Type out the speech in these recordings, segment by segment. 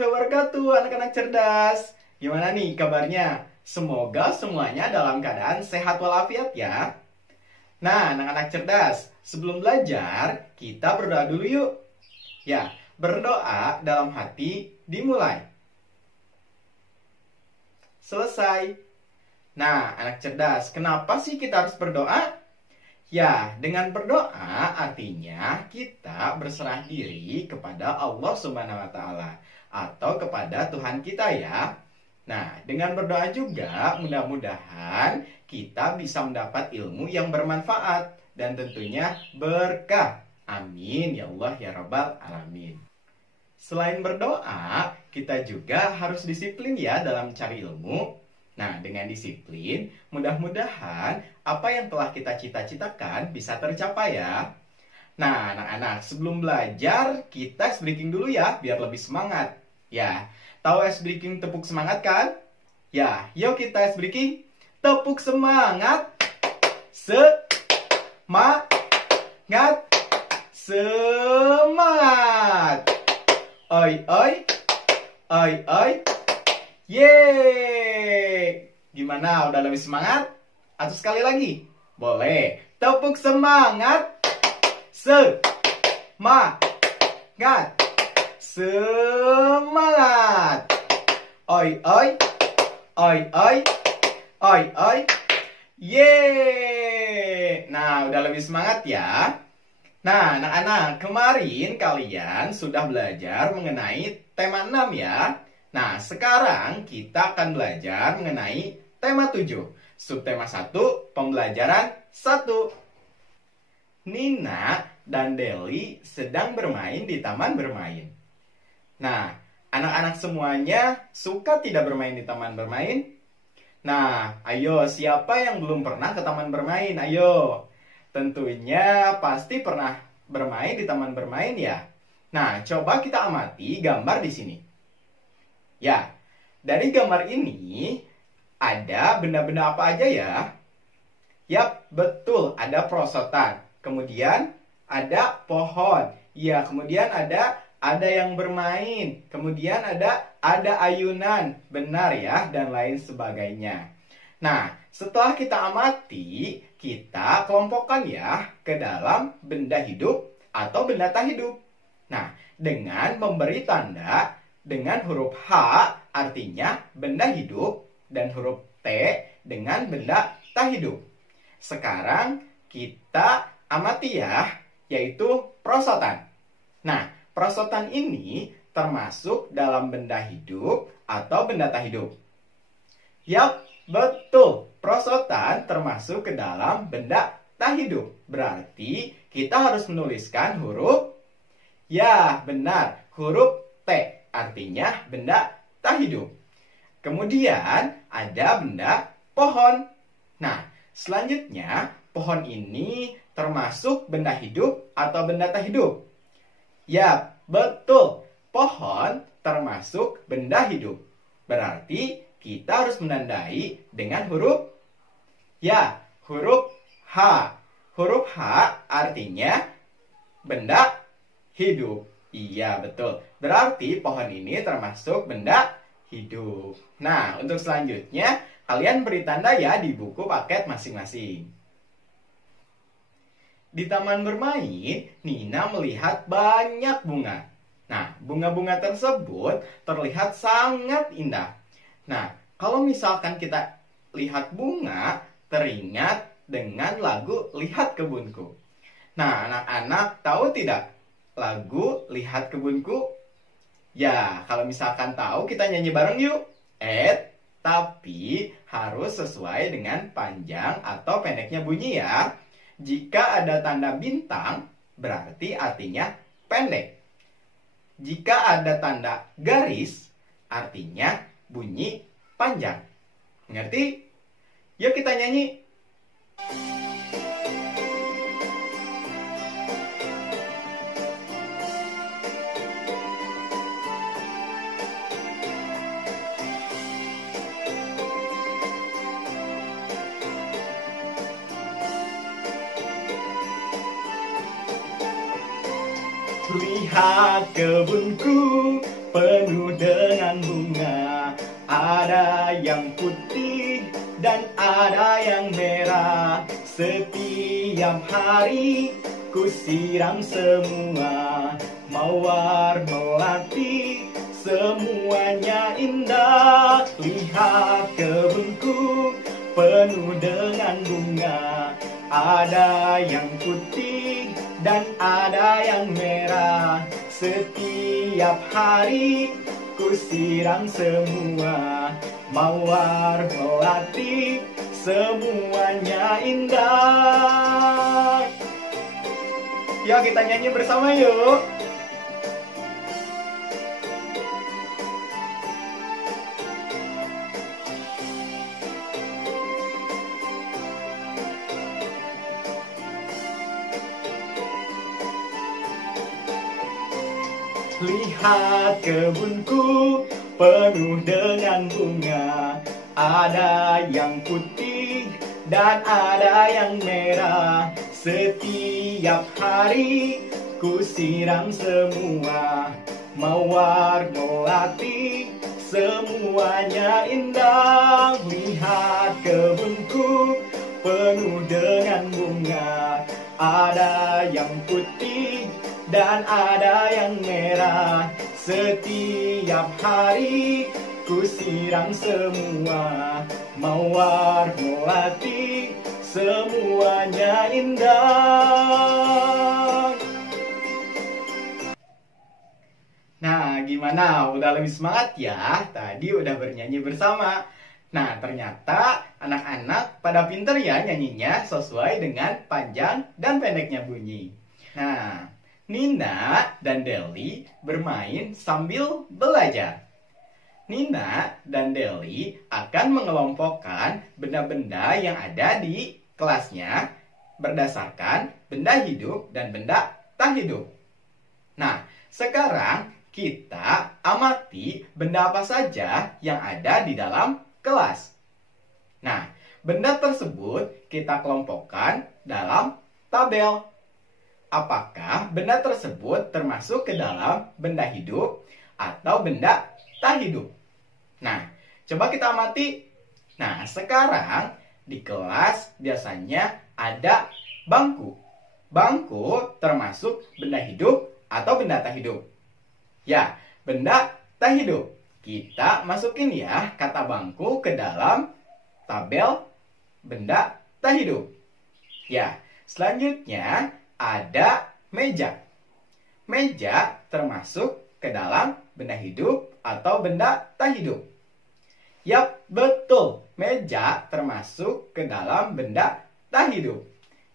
warahmatullahi wabarakatuh, anak-anak cerdas. Gimana nih kabarnya? Semoga semuanya dalam keadaan sehat walafiat ya. Nah, anak-anak cerdas, sebelum belajar, kita berdoa dulu yuk. Ya, berdoa dalam hati dimulai. Selesai. Nah, anak cerdas, kenapa sih kita harus berdoa? Ya, dengan berdoa artinya kita berserah diri kepada Allah Subhanahu wa taala atau kepada Tuhan kita ya. Nah, dengan berdoa juga mudah-mudahan kita bisa mendapat ilmu yang bermanfaat dan tentunya berkah. Amin ya Allah ya Rabbal alamin. Selain berdoa, kita juga harus disiplin ya dalam mencari ilmu. Nah, dengan disiplin, mudah-mudahan apa yang telah kita cita-citakan bisa tercapai ya. Nah, anak-anak, sebelum belajar, kita ice breaking dulu ya, biar lebih semangat. Ya, tahu ice breaking tepuk semangat kan? Ya, yuk kita ice breaking. Tepuk semangat. Semangat. Semangat. Oi, oi. Oi, oi. Yeay! Gimana? Udah lebih semangat? Atau sekali lagi? Boleh. Tepuk semangat. Semangat. Semangat. Oi, oi. Oi, oi. Oi, oi. Yeay! Nah, udah lebih semangat ya. Nah, anak-anak, kemarin kalian sudah belajar mengenai tema 6 ya. Nah, sekarang kita akan belajar mengenai tema 7. Subtema 1, pembelajaran 1. Nina dan Deli sedang bermain di taman bermain. Nah, anak-anak semuanya suka tidak bermain di taman bermain? Nah, ayo siapa yang belum pernah ke taman bermain? Ayo. Tentunya pasti pernah bermain di taman bermain ya. Nah, coba kita amati gambar di sini. Ya, dari gambar ini ada benda-benda apa aja ya? Yap, betul, ada perosotan. Kemudian ada pohon. Ya, kemudian ada yang bermain. Kemudian ada ayunan. Benar ya, dan lain sebagainya. Nah, setelah kita amati, kita kelompokkan ya ke dalam benda hidup atau benda tak hidup. Nah, dengan memberi tanda dengan huruf H artinya benda hidup dan huruf T dengan benda tak hidup. Sekarang kita amati ya, yaitu perosotan. Nah, perosotan ini termasuk dalam benda hidup atau benda tak hidup? Yap, betul. Perosotan termasuk ke dalam benda tak hidup. Berarti kita harus menuliskan huruf, ya benar, huruf T. Artinya benda tak hidup. Kemudian ada benda pohon. Nah, selanjutnya pohon ini termasuk benda hidup atau benda tak hidup? Ya, betul. Pohon termasuk benda hidup. Berarti kita harus menandai dengan huruf, ya, huruf H. Huruf H artinya benda hidup. Iya, betul. Berarti pohon ini termasuk benda hidup. Nah, untuk selanjutnya, kalian beri tanda ya di buku paket masing-masing. Di taman bermain, Nina melihat banyak bunga. Nah, bunga-bunga tersebut terlihat sangat indah. Nah, kalau misalkan kita lihat bunga, teringat dengan lagu Lihat Kebunku. Nah, anak-anak tahu tidak lagu Lihat Kebunku? Ya, kalau misalkan tahu kita nyanyi bareng yuk. Tapi harus sesuai dengan panjang atau pendeknya bunyi ya. Jika ada tanda bintang, berarti artinya pendek. Jika ada tanda garis, artinya bunyi panjang. Ngerti? Yuk kita nyanyi. Lihat kebunku, penuh dengan bunga. Ada yang putih dan ada yang merah. Setiap hari ku siram semua. Mawar melati semuanya indah. Lihat kebunku penuh dengan bunga. Ada yang putih dan ada yang merah. Setiap hari ku siram semua. Mawar melati semuanya indah. Yuk kita nyanyi bersama yuk. Lihat kebunku penuh dengan bunga. Ada yang putih dan ada yang merah. Setiap hari ku siram semua. Mawar melati semuanya indah. Lihat kebunku penuh dengan bunga. Ada yang putih dan ada yang merah. Setiap hari ku siram semua. Mawar melati semuanya indah. Nah, gimana? Udah lebih semangat ya? Tadi udah bernyanyi bersama. Nah, ternyata anak-anak pada pinter ya nyanyinya sesuai dengan panjang dan pendeknya bunyi. Nah, Nina dan Deli bermain sambil belajar. Nina dan Deli akan mengelompokkan benda-benda yang ada di kelasnya berdasarkan benda hidup dan benda tak hidup. Nah, sekarang kita amati benda apa saja yang ada di dalam kelas. Nah, benda tersebut kita kelompokkan dalam tabel. Apakah benda tersebut termasuk ke dalam benda hidup atau benda tak hidup? Nah, coba kita amati. Nah, sekarang di kelas biasanya ada bangku. Bangku termasuk benda hidup atau benda tak hidup? Ya, benda tak hidup. Kita masukin ya kata bangku ke dalam tabel benda tak hidup. Ya, selanjutnya ada meja. Meja termasuk ke dalam benda hidup atau benda tak hidup? Yap, betul. Meja termasuk ke dalam benda tak hidup.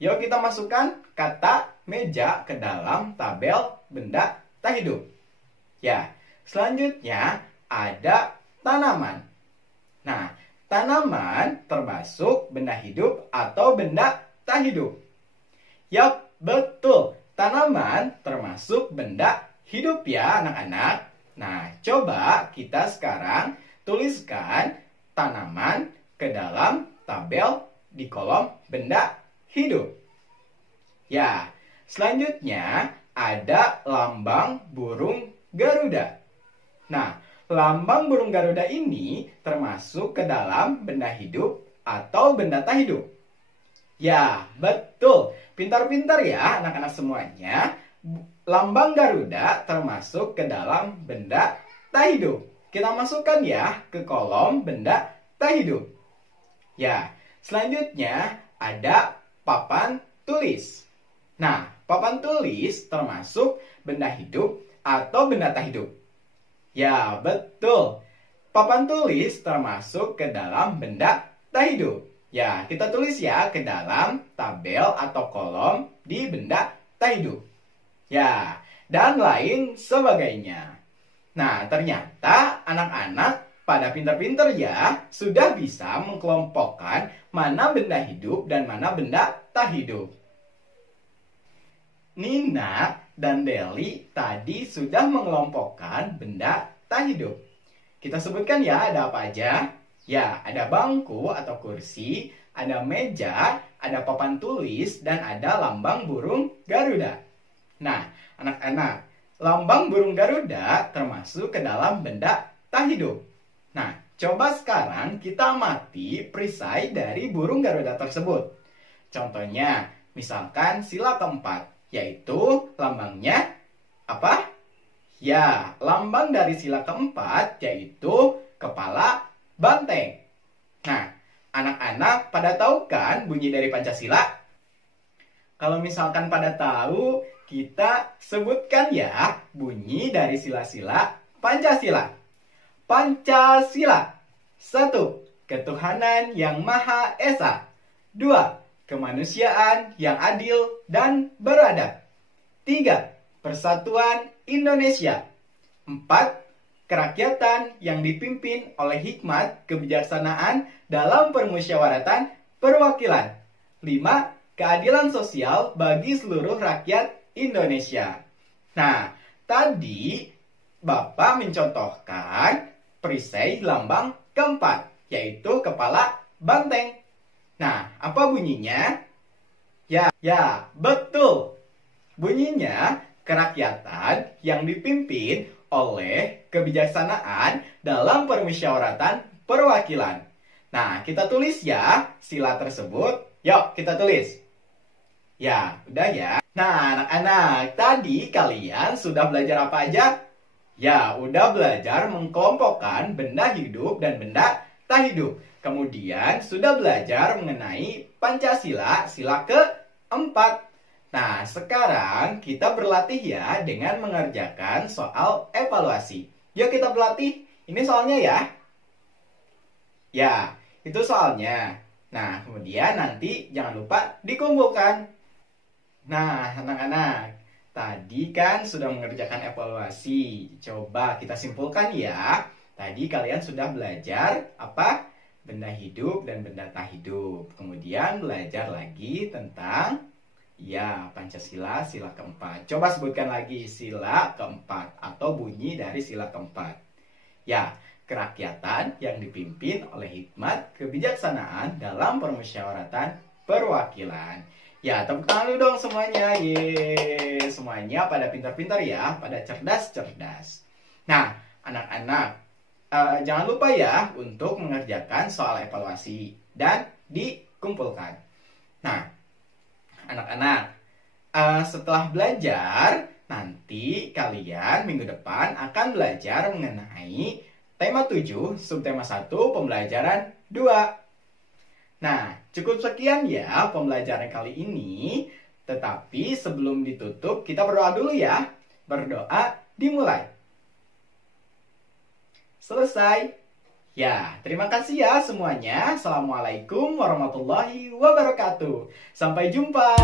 Yuk kita masukkan kata meja ke dalam tabel benda tak hidup. Ya, selanjutnya ada tanaman. Nah, tanaman termasuk benda hidup atau benda tak hidup? Yap, betul, tanaman termasuk benda hidup ya anak-anak. Nah, coba kita sekarang tuliskan tanaman ke dalam tabel di kolom benda hidup. Ya, selanjutnya ada lambang burung Garuda. Nah, lambang burung Garuda ini termasuk ke dalam benda hidup atau benda tak hidup? Ya, betul. Pintar-pintar ya anak-anak semuanya. Lambang Garuda termasuk ke dalam benda tak hidup. Kita masukkan ya ke kolom benda tak hidup. Ya, selanjutnya ada papan tulis. Nah, papan tulis termasuk benda hidup atau benda tak hidup? Ya, betul. Papan tulis termasuk ke dalam benda tak hidup. Ya, kita tulis ya ke dalam tabel atau kolom di benda tak hidup. Ya, dan lain sebagainya. Nah, ternyata anak-anak pada pintar-pintar ya sudah bisa mengkelompokkan mana benda hidup dan mana benda tak hidup. Nina dan Deli tadi sudah mengelompokkan benda tak hidup. Kita sebutkan ya ada apa aja. Ya, ada bangku atau kursi, ada meja, ada papan tulis, dan ada lambang burung Garuda. Nah, anak-anak, lambang burung Garuda termasuk ke dalam benda tak hidup. Nah, coba sekarang kita amati perisai dari burung Garuda tersebut. Contohnya, misalkan sila keempat, yaitu lambangnya apa? Ya, lambang dari sila keempat yaitu kepala banteng. Nah, anak-anak pada tahu kan bunyi dari Pancasila? Kalau misalkan pada tahu, kita sebutkan ya bunyi dari sila-sila Pancasila. Pancasila. 1. Ketuhanan yang Maha Esa. 2. Kemanusiaan yang adil dan beradab. 3. Persatuan Indonesia. 4. Kerakyatan yang dipimpin oleh hikmat kebijaksanaan dalam permusyawaratan perwakilan. 5. Keadilan sosial bagi seluruh rakyat Indonesia. Nah, tadi Bapak mencontohkan perisai lambang keempat, yaitu kepala banteng. Nah, apa bunyinya? Ya, betul. Bunyinya kerakyatan yang dipimpin oleh kebijaksanaan dalam permusyawaratan perwakilan. Nah, kita tulis ya sila tersebut. Yuk, kita tulis. Ya, udah ya. Nah, anak-anak, tadi kalian sudah belajar apa aja? Ya, udah belajar mengkelompokkan benda hidup dan benda tak hidup. Kemudian sudah belajar mengenai Pancasila, sila keempat. Nah, sekarang kita berlatih ya dengan mengerjakan soal evaluasi. Yuk kita berlatih. Ini soalnya ya. Ya, itu soalnya. Nah, kemudian nanti jangan lupa dikumpulkan. Nah, anak-anak, tadi kan sudah mengerjakan evaluasi. Coba kita simpulkan ya. Tadi kalian sudah belajar apa? Benda hidup dan benda tak hidup. Kemudian belajar lagi tentang ya, Pancasila, sila keempat. Coba sebutkan lagi sila keempat atau bunyi dari sila keempat. Ya, kerakyatan yang dipimpin oleh hikmat kebijaksanaan dalam permusyawaratan perwakilan. Ya, tepuk tangan dulu dong semuanya. Yeay, semuanya pada pintar-pintar ya, pada cerdas-cerdas. Nah, anak-anak, jangan lupa ya untuk mengerjakan soal evaluasi dan dikumpulkan. Nah, anak-anak, setelah belajar, nanti kalian minggu depan akan belajar mengenai tema 7, subtema 1, pembelajaran 2. Nah, cukup sekian ya pembelajaran kali ini. Tetapi sebelum ditutup, kita berdoa dulu ya. Berdoa dimulai. Selesai. Ya, terima kasih ya semuanya. Assalamualaikum warahmatullahi wabarakatuh. Sampai jumpa.